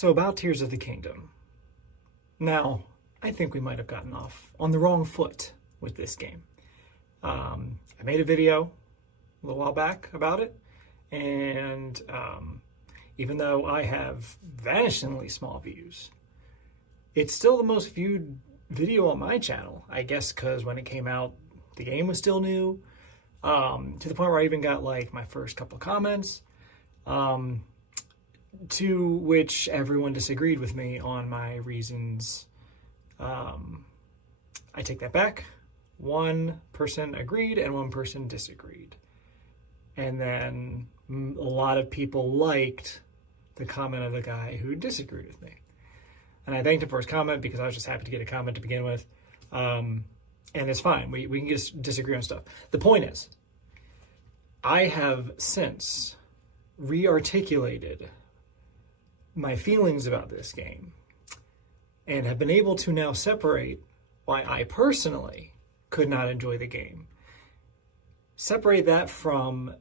So about Tears of the Kingdom. Now, I think we might have gotten off on the wrong foot with this game. I made a video a little while back about it, and even though I have vanishingly small views, it's still the most viewed video on my channel, I guess because when it came out, the game was still new, to the point where I even got like my first couple of comments, to which everyone disagreed with me on my reasons. I take that back. One person agreed and one person disagreed. And then a lot of people liked the comment of the guy who disagreed with me. And I thanked him for his comment because I was just happy to get a comment to begin with. And it's fine. We can just disagree on stuff. The point is, I have since re-articulated my feelings about this game and have been able to now separate why I personally could not enjoy the game. Separate that from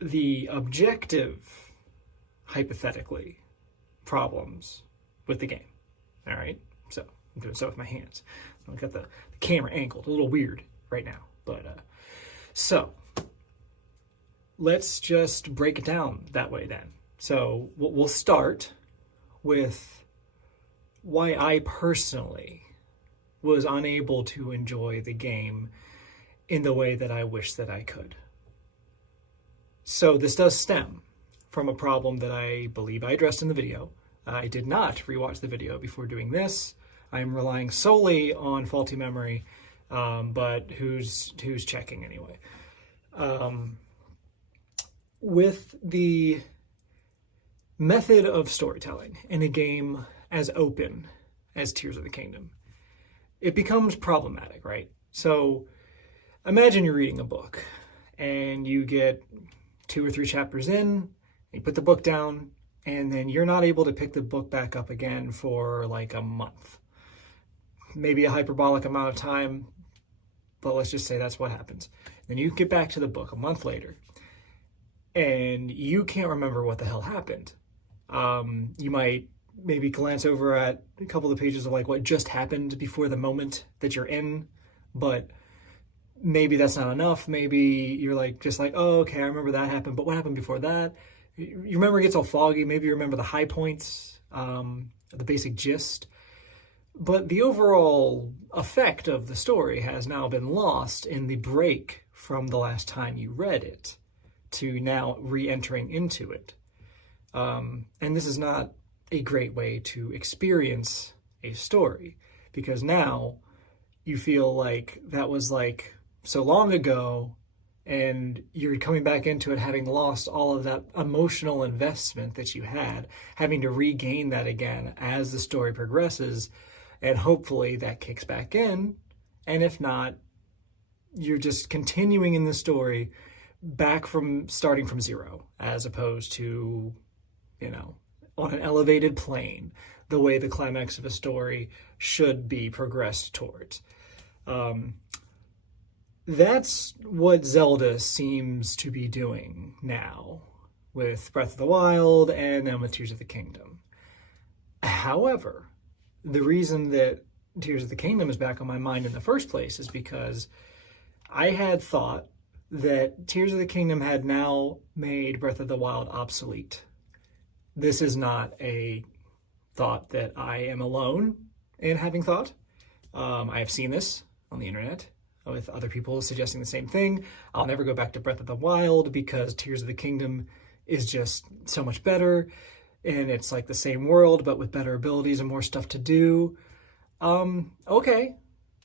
the objective, hypothetically, problems with the game. All right? So, I'm doing so with my hands. I've got the camera angled, a little weird right now. But, so, let's just break it down that way then. So, we'll start with why I personally was unable to enjoy the game in the way that I wish that I could. So this does stem from a problem that I believe I addressed in the video. I did not rewatch the video before doing this. I'm relying solely on faulty memory, but who's checking anyway? With the method of storytelling in a game as open as Tears of the Kingdom, it becomes problematic, right? So imagine you're reading a book and you get 2 or 3 chapters in, you put the book down, and then you're not able to pick the book back up again for like a month. Maybe a hyperbolic amount of time, but let's just say that's what happens. Then you get back to the book a month later, and you can't remember what the hell happened. You might maybe glance over at a couple of pages of like what just happened before the moment that you're in, but maybe that's not enough. Maybe you're like, just like, oh, okay, I remember that happened, but what happened before that? You remember it gets all foggy. Maybe you remember the high points, the basic gist, but the overall effect of the story has now been lost in the break from the last time you read it to now re-entering into it. And this is not a great way to experience a story, because now you feel like that was like so long ago and you're coming back into it having lost all of that emotional investment that you had, having to regain that again as the story progresses, and hopefully that kicks back in. And if not, you're just continuing in the story back from starting from zero, as opposed to, you know, on an elevated plane, the way the climax of a story should be progressed towards. That's what Zelda seems to be doing now with Breath of the Wild and then with Tears of the Kingdom. However, the reason that Tears of the Kingdom is back on my mind in the first place is because I had thought that Tears of the Kingdom had now made Breath of the Wild obsolete. This is not a thought that I am alone in having thought. I have seen this on the internet with other people suggesting the same thing. I'll never go back to Breath of the Wild because Tears of the Kingdom is just so much better, and it's like the same world but with better abilities and more stuff to do. Okay.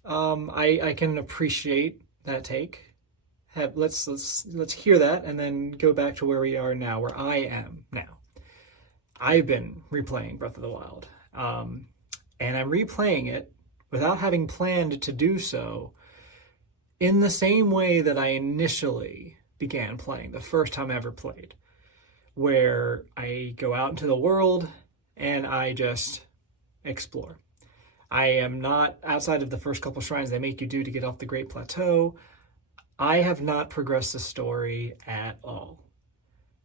I can appreciate that take. Let's hear that and then go back to where we are now, where I am now. I've been replaying Breath of the Wild, and I'm replaying it without having planned to do so in the same way that I initially began playing the first time I ever played, where I go out into the world and I just explore. I am not, outside of the first couple shrines they make you do to get off the Great Plateau, I have not progressed the story at all.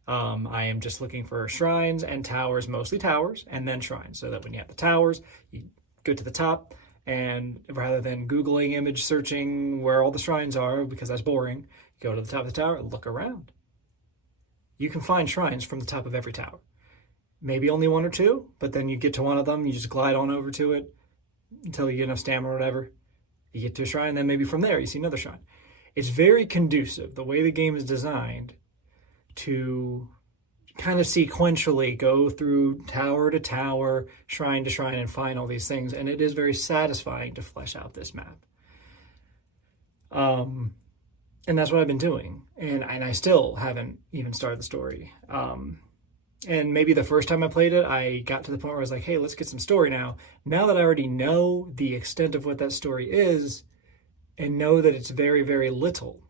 I am just looking for shrines and towers, mostly towers, and then shrines, so that when you have the towers, you go to the top, and rather than Googling image searching where all the shrines are, because that's boring, go to the top of the tower, look around. You can find shrines from the top of every tower. Maybe only one or two, but then you get to one of them, you just glide on over to it until you get enough stamina or whatever. You get to a shrine, then maybe from there you see another shrine. It's very conducive, the way the game is designed, to kind of sequentially go through tower to tower, shrine to shrine, and find all these things. And it is very satisfying to flesh out this map. And that's what I've been doing. And I still haven't even started the story. And maybe the first time I played it, I got to the point where I was like, hey, let's get some story now. Now that I already know the extent of what that story is and know that it's very, very little,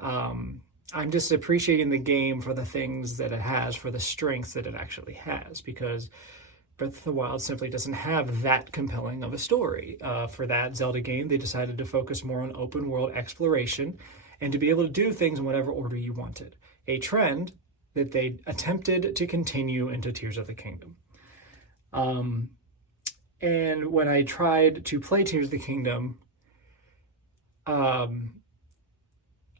I'm just appreciating the game for the things that it has, for the strengths that it actually has, because Breath of the Wild simply doesn't have that compelling of a story. For that Zelda game, they decided to focus more on open world exploration and to be able to do things in whatever order you wanted. A trend that they attempted to continue into Tears of the Kingdom. And when I tried to play Tears of the Kingdom,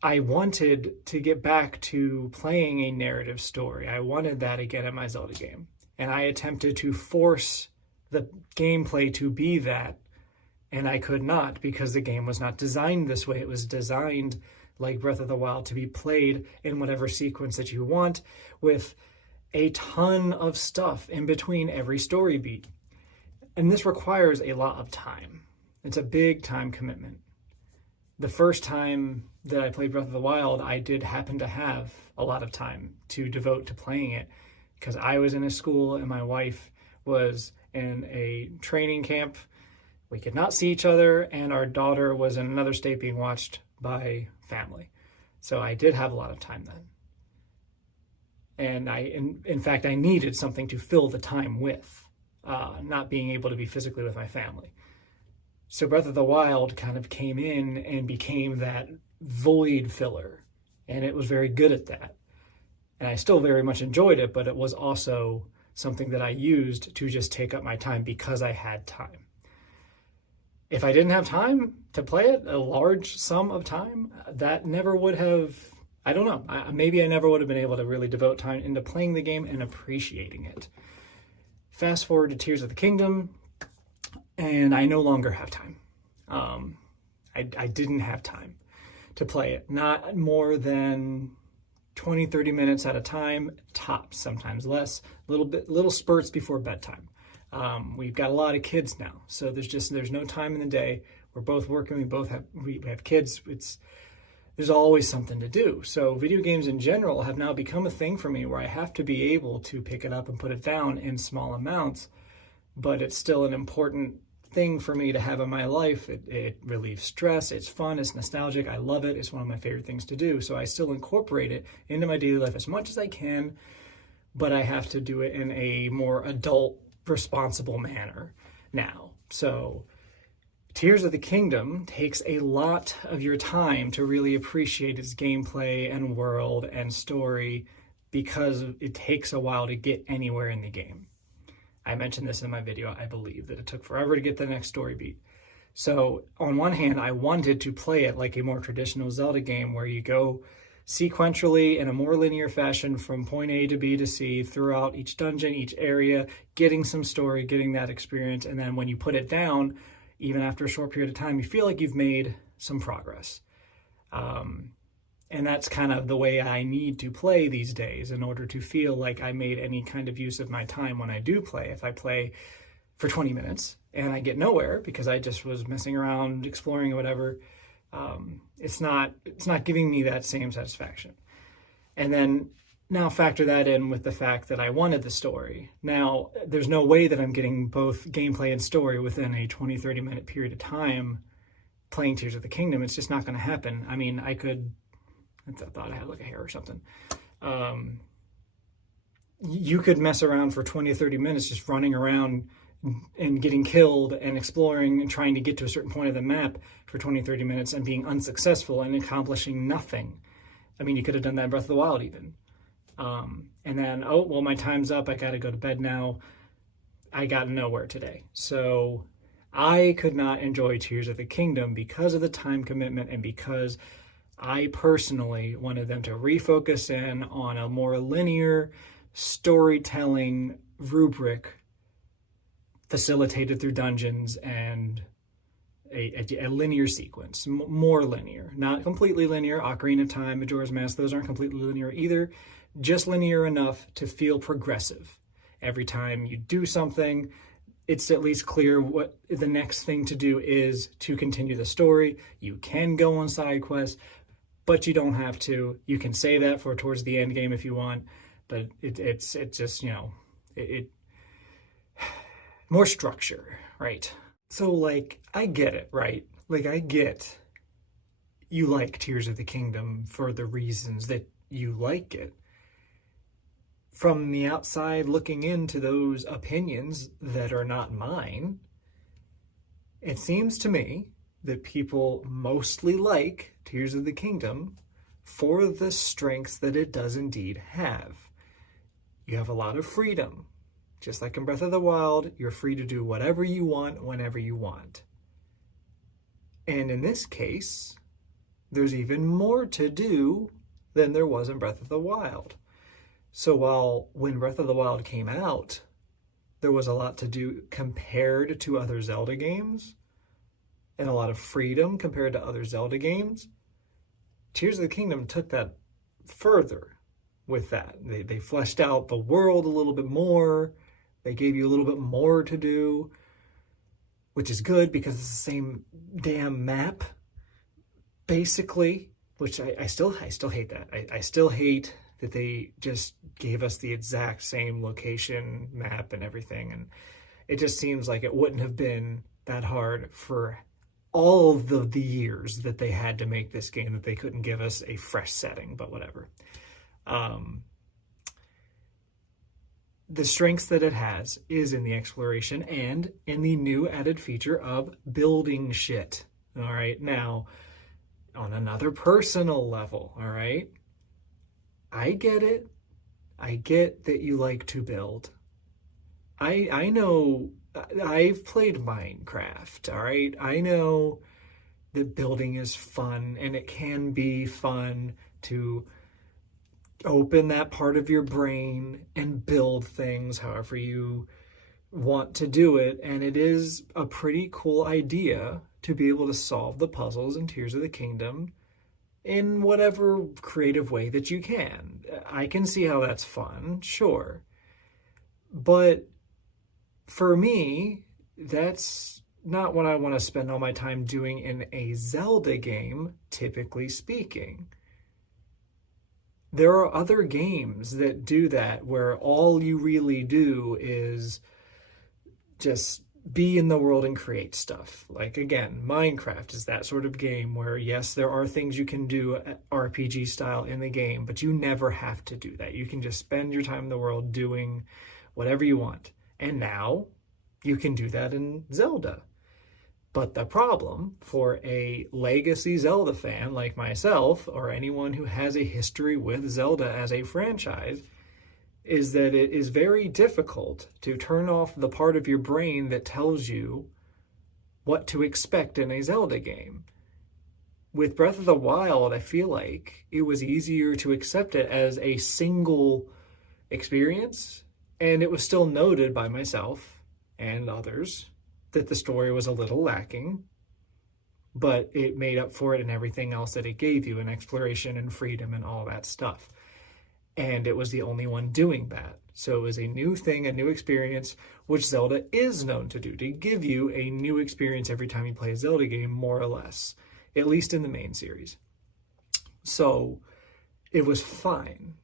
I wanted to get back to playing a narrative story. I wanted that again in my Zelda game. And I attempted to force the gameplay to be that, and I could not, because the game was not designed this way. It was designed like Breath of the Wild to be played in whatever sequence that you want, with a ton of stuff in between every story beat. And this requires a lot of time. It's a big time commitment. The first time that I played Breath of the Wild, I did happen to have a lot of time to devote to playing it, because I was in a school and my wife was in a training camp. We could not see each other, and our daughter was in another state being watched by family. So I did have a lot of time then. And in fact, I needed something to fill the time with, not being able to be physically with my family. So Breath of the Wild kind of came in and became that void filler, and it was very good at that. And I still very much enjoyed it, but it was also something that I used to just take up my time because I had time. If I didn't have time to play it, a large sum of time, that never would have, I don't know, maybe I never would have been able to really devote time into playing the game and appreciating it. Fast forward to Tears of the Kingdom, and I no longer have time. I didn't have time to play it. Not more than 20, 30 minutes at a time, tops, sometimes less, little spurts before bedtime. We've got a lot of kids now, so there's no time in the day. We're both working, we have kids. There's always something to do. So video games in general have now become a thing for me where I have to be able to pick it up and put it down in small amounts, but it's still an important thing for me to have in my life. It relieves stress, it's fun, it's nostalgic, I love it, it's one of my favorite things to do. So I still incorporate it into my daily life as much as I can, but I have to do it in a more adult, responsible manner now. So Tears of the Kingdom takes a lot of your time to really appreciate its gameplay and world and story, because it takes a while to get anywhere in the game. I mentioned this in my video, I believe, that it took forever to get the next story beat. So on one hand, I wanted to play it like a more traditional Zelda game where you go sequentially in a more linear fashion from point A to B to C throughout each dungeon, each area, getting some story, getting that experience. And then when you put it down, even after a short period of time, you feel like you've made some progress. And that's kind of the way I need to play these days in order to feel like I made any kind of use of my time when I do play. If I play for 20 minutes and I get nowhere because I just was messing around, exploring or whatever, it's not giving me that same satisfaction. And then now factor that in with the fact that I wanted the story. Now, there's no way that I'm getting both gameplay and story within a 20, 30 minute period of time playing Tears of the Kingdom. It's just not going to happen. I mean, I thought I had like a hair or something. You could mess around for 20 or 30 minutes just running around and getting killed and exploring and trying to get to a certain point of the map for 20, 30 minutes and being unsuccessful and accomplishing nothing. I mean, you could have done that in Breath of the Wild even. And then, oh, well, my time's up. I got to go to bed now. I got nowhere today. So I could not enjoy Tears of the Kingdom because of the time commitment and because I personally wanted them to refocus in on a more linear storytelling rubric facilitated through dungeons and a linear sequence, more linear, not completely linear. Ocarina of Time, Majora's Mask, those aren't completely linear either, just linear enough to feel progressive. Every time you do something, it's at least clear what the next thing to do is to continue the story. You can go on side quests, but you don't have to. You can say that for towards the end game if you want, but it's just, it more structure, right? So, like, I get it, right? Like, I get you like Tears of the Kingdom for the reasons that you like it. From the outside looking into those opinions that are not mine, it seems to me that people mostly like Tears of the Kingdom for the strengths that it does indeed have. You have a lot of freedom. Just like in Breath of the Wild, you're free to do whatever you want, whenever you want. And in this case, there's even more to do than there was in Breath of the Wild. So while when Breath of the Wild came out, there was a lot to do compared to other Zelda games, and a lot of freedom compared to other Zelda games, Tears of the Kingdom took that further with that. They fleshed out the world a little bit more. They gave you a little bit more to do, which is good because it's the same damn map, basically, which I still hate that. I still hate that they just gave us the exact same location map and everything. And it just seems like it wouldn't have been that hard for all of the years that they had to make this game, that they couldn't give us a fresh setting, but whatever. The strengths that it has is in the exploration and in the new added feature of building shit. All right. Now, on another personal level, all right, I get it. I get that you like to build. I know I've played Minecraft, all right? I know that building is fun and it can be fun to open that part of your brain and build things however you want to do it. And it is a pretty cool idea to be able to solve the puzzles in Tears of the Kingdom in whatever creative way that you can. I can see how that's fun, sure. But for me, that's not what I want to spend all my time doing in a Zelda game, typically speaking. There are other games that do that where all you really do is just be in the world and create stuff. Like, again, Minecraft is that sort of game where, yes, there are things you can do RPG style in the game, but you never have to do that. You can just spend your time in the world doing whatever you want. And now you can do that in Zelda. But the problem for a legacy Zelda fan like myself, or anyone who has a history with Zelda as a franchise, is that it is very difficult to turn off the part of your brain that tells you what to expect in a Zelda game. With Breath of the Wild, I feel like it was easier to accept it as a single experience, and it was still noted by myself and others that the story was a little lacking, but it made up for it in everything else that it gave you in exploration and freedom and all that stuff. And it was the only one doing that. So it was a new thing, a new experience, which Zelda is known to do, to give you a new experience every time you play a Zelda game, more or less, at least in the main series. So it was fine.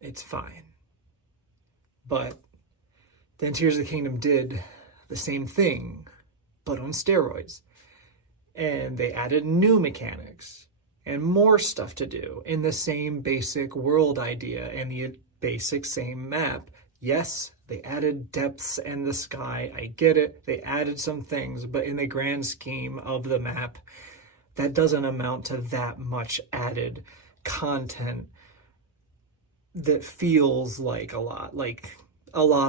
It's fine. But then Tears of the Kingdom did the same thing, but on steroids. And they added new mechanics and more stuff to do in the same basic world idea and the basic same map. Yes, they added depths and the sky. I get it. They added some things, but in the grand scheme of the map, that doesn't amount to that much added content that feels like a lot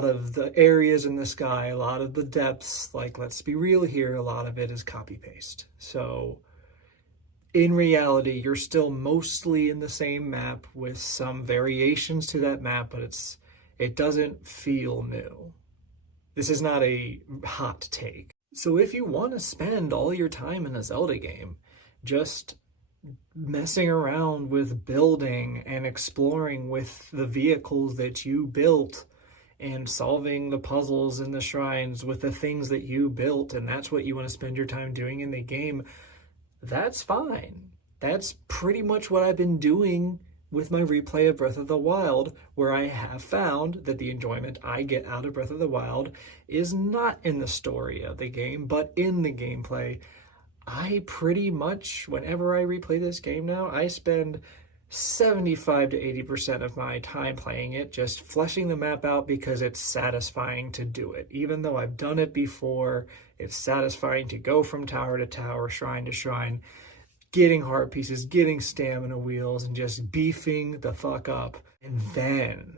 of the areas in the sky, a lot of the depths, like, let's be real here, a lot of it is copy paste. So in reality, you're still mostly in the same map with some variations to that map, but it doesn't feel new. This is not a hot take. So if you want to spend all your time in a Zelda game just messing around with building and exploring with the vehicles that you built and solving the puzzles in the shrines with the things that you built, and that's what you want to spend your time doing in the game, that's fine. That's pretty much what I've been doing with my replay of Breath of the Wild, where I have found that the enjoyment I get out of Breath of the Wild is not in the story of the game, but in the gameplay. I pretty much, whenever I replay this game now, I spend 75 to 80% of my time playing it just fleshing the map out because it's satisfying to do it. Even though I've done it before, it's satisfying to go from tower to tower, shrine to shrine, getting heart pieces, getting stamina wheels, and just beefing the fuck up. And then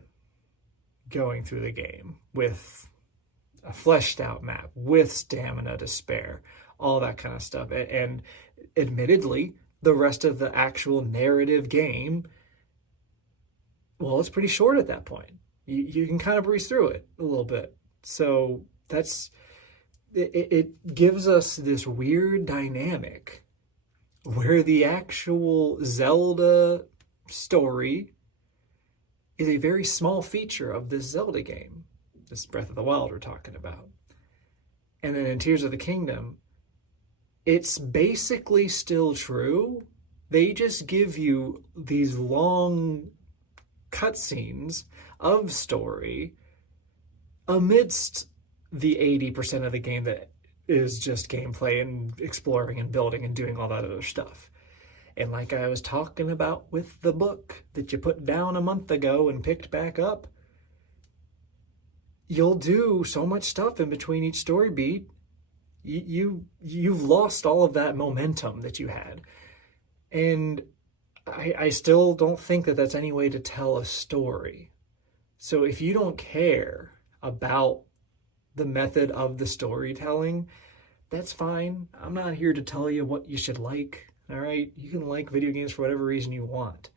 going through the game with a fleshed out map, with stamina to spare, all that kind of stuff. And admittedly, the rest of the actual narrative game, well, it's pretty short at that point. You can kind of breeze through it a little bit. So it gives us this weird dynamic where the actual Zelda story is a very small feature of this Zelda game, this Breath of the Wild we're talking about. And then in Tears of the Kingdom, it's basically still true. They just give you these long cutscenes of story amidst the 80% of the game that is just gameplay and exploring and building and doing all that other stuff. And like I was talking about with the book that you put down a month ago and picked back up, you'll do so much stuff in between each story beat. You've lost all of that momentum that you had. And I still don't think that that's any way to tell a story. So if you don't care about the method of the storytelling, that's fine. I'm not here to tell you what you should like, all right? You can like video games for whatever reason you want.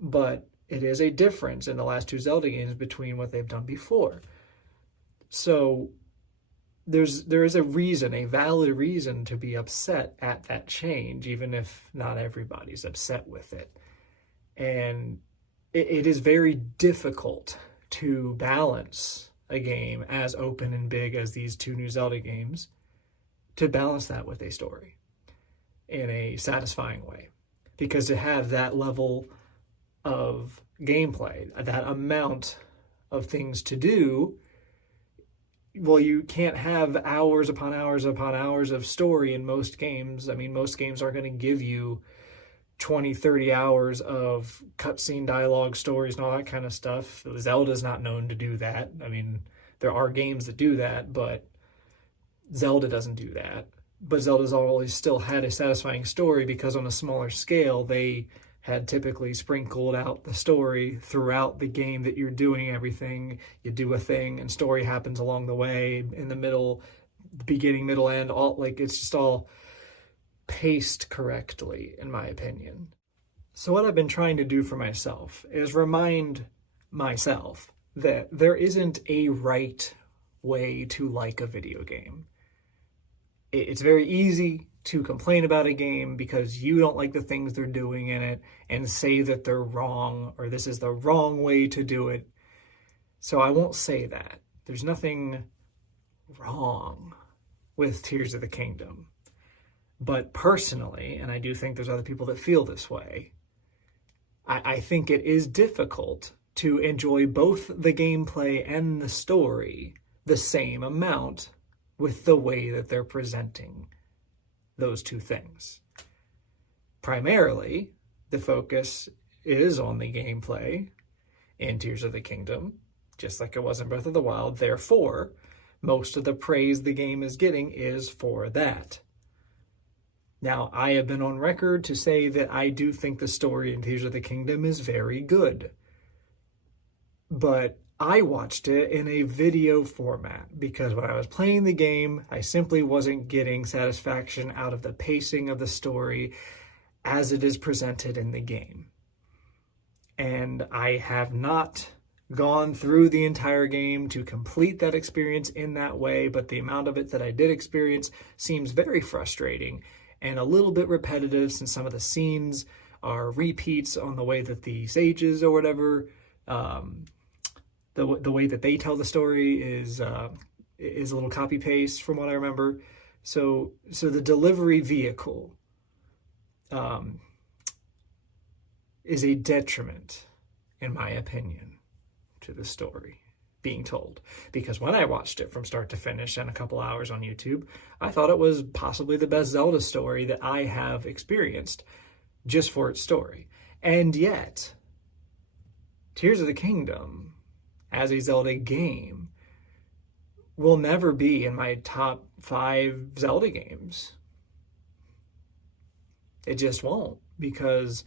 But it is a difference in the last two Zelda games between what they've done before. So there is a reason, a valid reason to be upset at that change, even if not everybody's upset with it. And it is very difficult to balance a game as open and big as these two new Zelda games, to balance that with a story in a satisfying way. Because to have that level of gameplay, that amount of things to do, well, you can't have hours upon hours upon hours of story in most games. I mean, most games are going to give you 20, 30 hours of cutscene dialogue, stories, and all that kind of stuff. Zelda's not known to do that. I mean, there are games that do that, but Zelda doesn't do that. But Zelda's always still had a satisfying story because on a smaller scale, they had typically sprinkled out the story throughout the game that you're doing everything. You do a thing and story happens along the way, in the middle, beginning, middle, end, all, like, it's just all paced correctly, in my opinion. So what I've been trying to do for myself is remind myself that there isn't a right way to like a video game. It's very easy to complain about a game because you don't like the things they're doing in it and say that they're wrong or this is the wrong way to do it. So I won't say that. There's nothing wrong with Tears of the Kingdom. But personally, and I do think there's other people that feel this way, I think it is difficult to enjoy both the gameplay and the story the same amount with the way that they're presenting those two things. Primarily, the focus is on the gameplay in Tears of the Kingdom, just like it was in Breath of the Wild. Therefore, most of the praise the game is getting is for that. Now, I have been on record to say that I do think the story in Tears of the Kingdom is very good. but I watched it in a video format because when I was playing the game, I simply wasn't getting satisfaction out of the pacing of the story as it is presented in the game. And I have not gone through the entire game to complete that experience in that way, but the amount of it that I did experience seems very frustrating and a little bit repetitive, since some of the scenes are repeats on the way that the sages or whatever, the way that they tell the story is a little copy paste from what I remember. So the delivery vehicle is a detriment, in my opinion, to the story being told. Because when I watched it from start to finish in a couple hours on YouTube, I thought it was possibly the best Zelda story that I have experienced just for its story. And yet, Tears of the Kingdom, as a Zelda game, will never be in my top 5 Zelda games. It just won't, because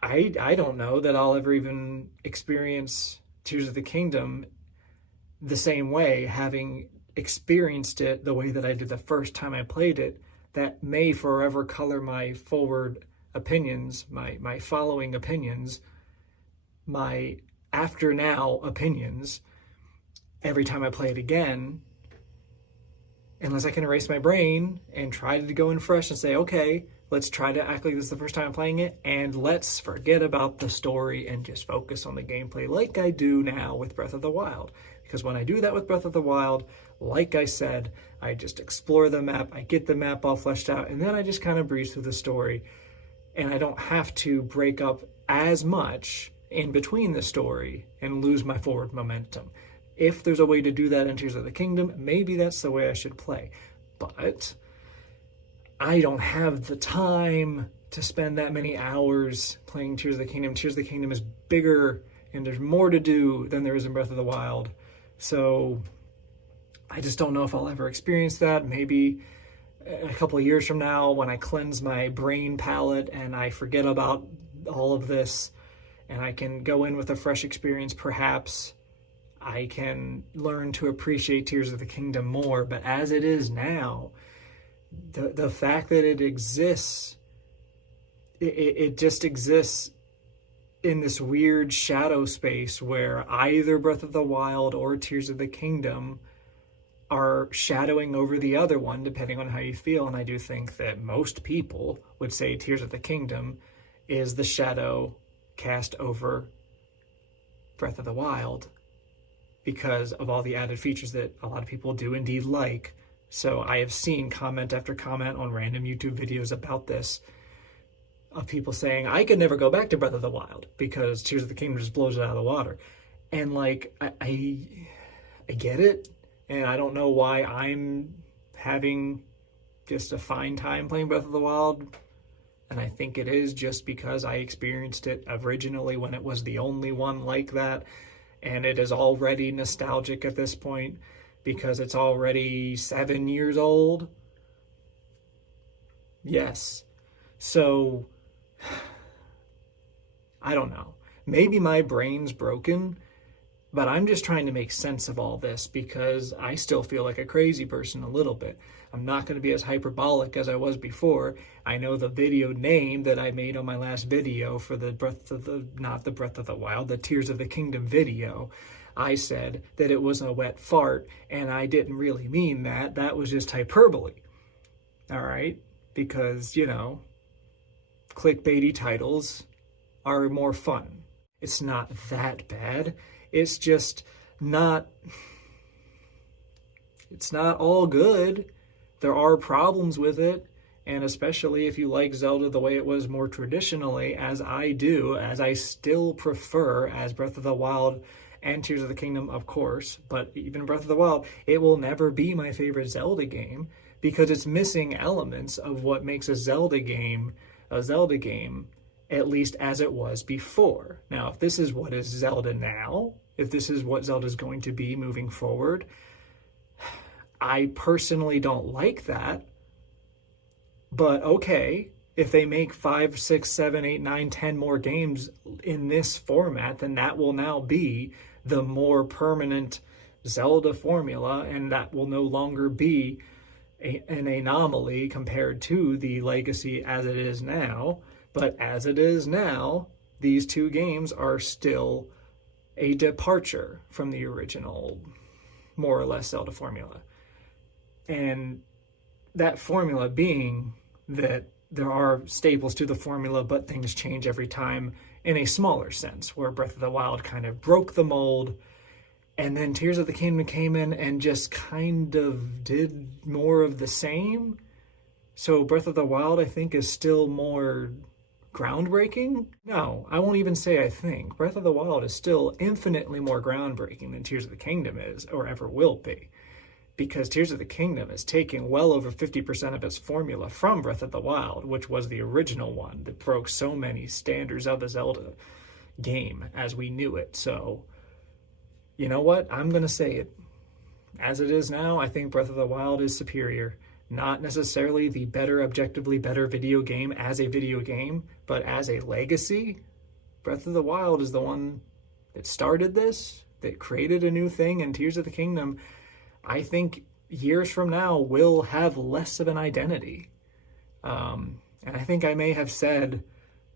I don't know that I'll ever even experience Tears of the Kingdom the same way, having experienced it the way that I did the first time I played it. That may forever color my forward opinions, my following opinions, my after now opinions every time I play it again, unless I can erase my brain and try to go in fresh and say, okay, let's try to act like this is the first time I'm playing it, and let's forget about the story and just focus on the gameplay like I do now with Breath of the Wild. Because when I do that with Breath of the Wild, like I said, I just explore the map, I get the map all fleshed out, and then I just kind of breeze through the story, and I don't have to break up as much in between the story and lose my forward momentum. If there's a way to do that in Tears of the Kingdom, maybe that's the way I should play. But I don't have the time to spend that many hours playing Tears of the Kingdom. Tears of the Kingdom is bigger and there's more to do than there is in Breath of the Wild. So I just don't know if I'll ever experience that. Maybe a couple of years from now, when I cleanse my brain palette and I forget about all of this and I can go in with a fresh experience, perhaps I can learn to appreciate Tears of the Kingdom more. But as it is now, the fact that it exists, it just exists in this weird shadow space where either Breath of the Wild or Tears of the Kingdom are shadowing over the other one, depending on how you feel. And I do think that most people would say Tears of the Kingdom is the shadow cast over Breath of the Wild because of all the added features that a lot of people do indeed like. So I have seen comment after comment on random YouTube videos about this, of people saying, I could never go back to Breath of the Wild because Tears of the Kingdom just blows it out of the water. And like, I get it. And I don't know why I'm having just a fine time playing Breath of the Wild. And I think it is just because I experienced it originally when it was the only one like that. And it is already nostalgic at this point because it's already 7 years old. Yes. So, I don't know. Maybe my brain's broken, but I'm just trying to make sense of all this because I still feel like a crazy person a little bit. I'm not going to be as hyperbolic as I was before. I know the video name that I made on my last video for the not the Breath of the Wild, the Tears of the Kingdom video. I said that it was a wet fart, and I didn't really mean that. That was just hyperbole. All right? Because, you know, clickbaity titles are more fun. It's not that bad. It's just not, it's not all good. There are problems with it, and especially if you like Zelda the way it was more traditionally, as I do, as I still prefer as Breath of the Wild and Tears of the Kingdom, of course, but even Breath of the Wild, it will never be my favorite Zelda game because it's missing elements of what makes a Zelda game, at least as it was before. Now, if this is what is Zelda now, if this is what Zelda is going to be moving forward, I personally don't like that, but okay, if they make 5, 6, 7, 8, 9, 10 more games in this format, then that will now be the more permanent Zelda formula, and that will no longer be an anomaly compared to the legacy as it is now. But as it is now, these two games are still a departure from the original, more or less, Zelda formula. And that formula being that there are staples to the formula, but things change every time in a smaller sense, where Breath of the Wild kind of broke the mold, and then Tears of the Kingdom came in and just kind of did more of the same. So Breath of the Wild, I think, is still more groundbreaking? No, I won't even say I think. Breath of the Wild is still infinitely more groundbreaking than Tears of the Kingdom is, or ever will be. Because Tears of the Kingdom is taking well over 50% of its formula from Breath of the Wild, which was the original one that broke so many standards of the Zelda game as we knew it. So, you know what? I'm going to say it. As it is now, I think Breath of the Wild is superior. Not necessarily the better, objectively better video game as a video game, but as a legacy, Breath of the Wild is the one that started this, that created a new thing, and Tears of the Kingdom, I think years from now, will have less of an identity. And I think I may have said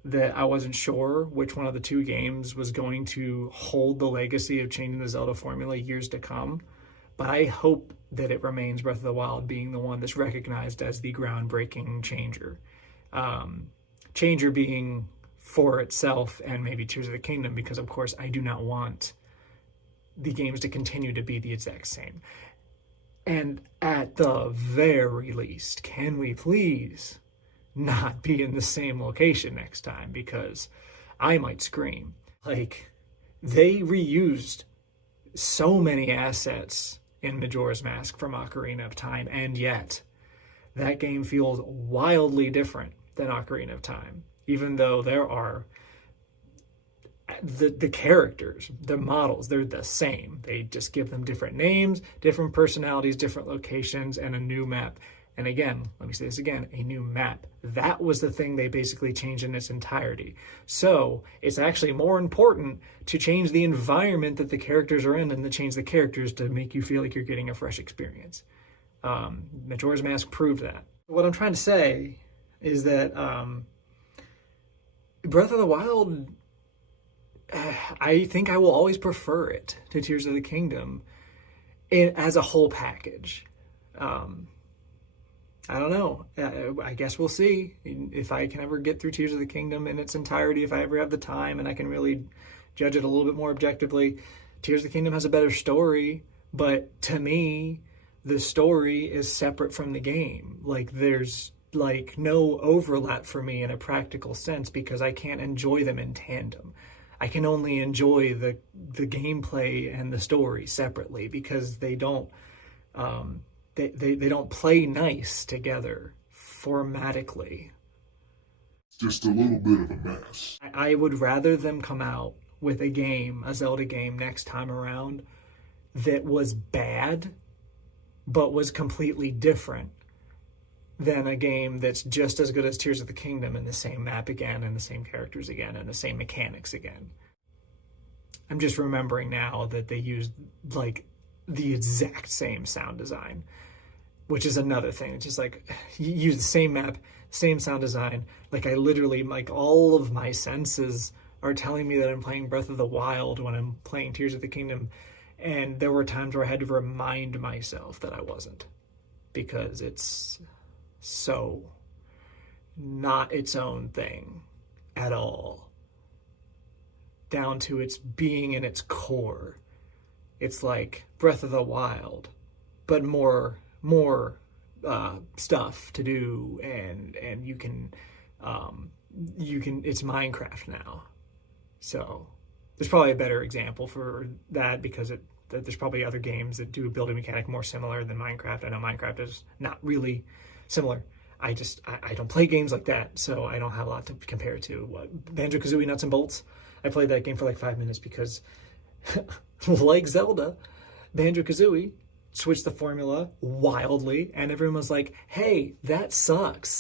that I wasn't sure which one of the two games was going to hold the legacy of changing the Zelda formula years to come. But I hope that it remains Breath of the Wild being the one that's recognized as the groundbreaking changer. Changer being for itself and maybe Tears of the Kingdom, because of course I do not want the games to continue to be the exact same. And at the very least, can we please not be in the same location next time? Because I might scream. Like, they reused so many assets in Majora's Mask from Ocarina of Time, and yet that game feels wildly different than Ocarina of Time, even though there are the characters, the models, they're the same. They just give them different names, different personalities, different locations, and a new map. And again, let me say this again, a new map. That was the thing they basically changed in its entirety. So it's actually more important to change the environment that the characters are in than to change the characters to make you feel like you're getting a fresh experience. Majora's Mask proved that. What I'm trying to say is that Breath of the Wild, I think I will always prefer it to Tears of the Kingdom as a whole package. I don't know. I guess we'll see if I can ever get through Tears of the Kingdom in its entirety, if I ever have the time and I can really judge it a little bit more objectively. Tears of the Kingdom has a better story, but to me, the story is separate from the game. Like, there's like no overlap for me in a practical sense because I can't enjoy them in tandem. I can only enjoy the gameplay and the story separately because they don't they don't play nice together formatically. It's just a little bit of a mess. I would rather them come out with a Zelda game next time around that was bad but was completely different than a game that's just as good as Tears of the Kingdom and the same map again and the same characters again and the same mechanics again. I'm just remembering now that they used like the exact same sound design, which is another thing. It's just like you use the same map, same sound design. Like I literally, like all of my senses are telling me that I'm playing Breath of the Wild when I'm playing Tears of the Kingdom. And there were times where I had to remind myself that I wasn't, because it's so not its own thing at all, down to its being in its core. It's like Breath of the Wild, but more stuff to do, and you can it's Minecraft now. So there's probably a better example for that because there's probably other games that do a building mechanic more similar than Minecraft. I know Minecraft is not really similar. I don't play games like that, so I don't have a lot to compare it to. Banjo-Kazooie Nuts and Bolts, I played that game for like 5 minutes because, like Zelda, Banjo-Kazooie switched the formula wildly, and everyone was like, hey, that sucks.